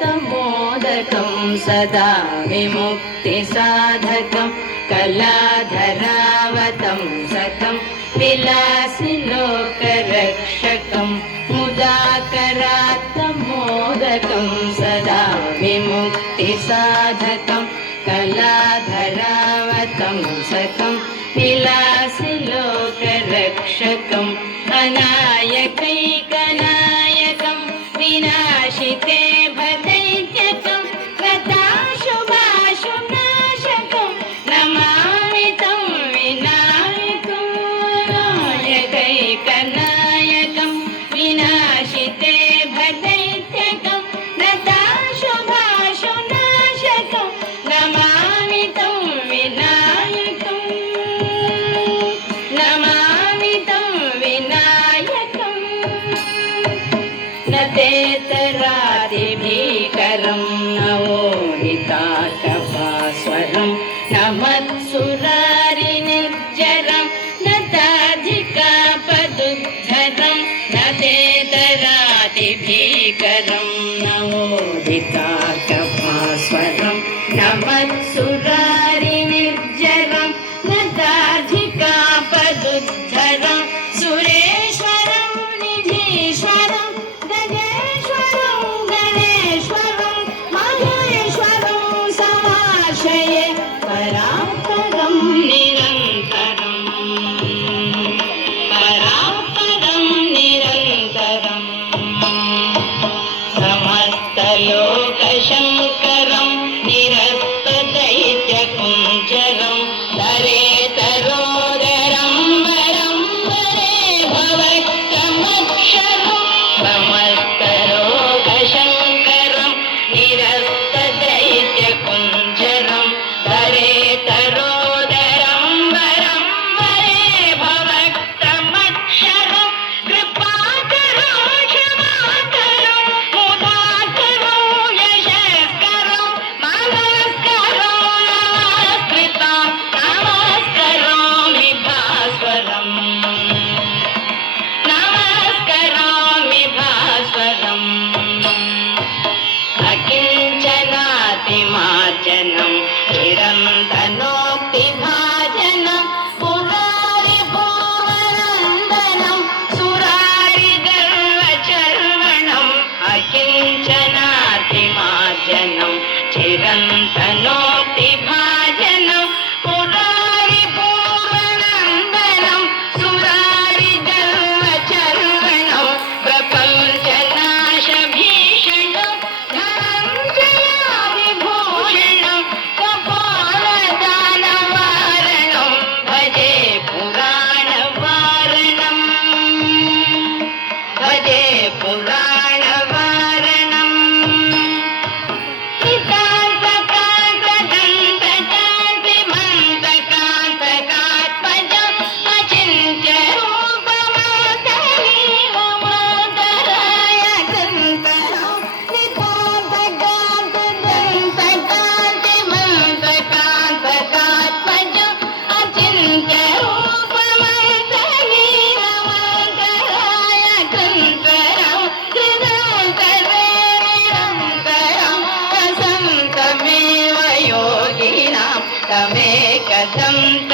कलाधरात्मोदकं सदा विमुक्तिसाधकं कलाधरावतंसकं विलासिलोकरक्षकं मुदाकरात्मोदकं सदा विमुक्तिसाधकं कलाधरावतंसकं विलासिलोकरक्षकम् अनायकैकनायकं विनाशिते भदैत्यकं गताशुभाशुनाशकं नमामि तं विनायकम् अनायकैकनायकं विनाशिते भदैत्यकं गताशुभाशुनाशकं नमामि तं विनायकम् नमामि तं विनायकम् न तेतरादिभीकरं नवोदिताकपास्वरं न मत्सुरारिनिर्जरं न ताधिकापदुद्धरं न तेतरादिभीकरं नवोदिताकपास्वरं न मत्सुरारिनिर्जरं न ताधिकापदुद्धरं सुरेश्वरं निधीश्वरं गजेश्वरं गणेश्वरं महेश्वरं समाश्रये परात्परं निरन्तरं परात्परं निरन्तरं समस्तलोकशङ्करं निरस्तदैत्यकुञ्जरं दरेतरोदरं वरं वरे भवत्तमक्षरं समस्तलोकशङ्करं निरस्तदैत्यकुञ्जरं दरेतरोदरं वरं वरे भवत्तमक्षरं कृपाकरं क्षमाकरं मुदाकरं यशस्करं मनस्करं नमस्कृतं नमस्करोमि भास्वरम् नमस्करोमि भास्वरम् अकिञ्चनातिमार्जनं चिरन्तनोक्तिभाजनं पुरारिभुवनन्दनं सुरारिगर्वचर्वणम् अकिञ्चनातिमार्जनं चिरन्तनोक्तिभाजनं पुरारिभुवनन्दनं सुरारिगर्वचर्वणं प्रपञ्चनाशभीषणं धनञ्जयादिभूषणं कपालदानवारणं भजे पुराणवारणम् भजे पुराणवारणम् नितान्तकान्तदन्तकान्तिमन्तकान्तकात्मजम् अचिन्त्यरूपमतलीवमोदराय कन्तरं नितान्तकान्तदन्तकान्तिमन्तकान्तकात्मजम् अचिन्त्यरूपमतलीवमोदराय कन्तरं हृदन्तरे निरन्तरं वसन्तमेव योगिनां तमेकदन्त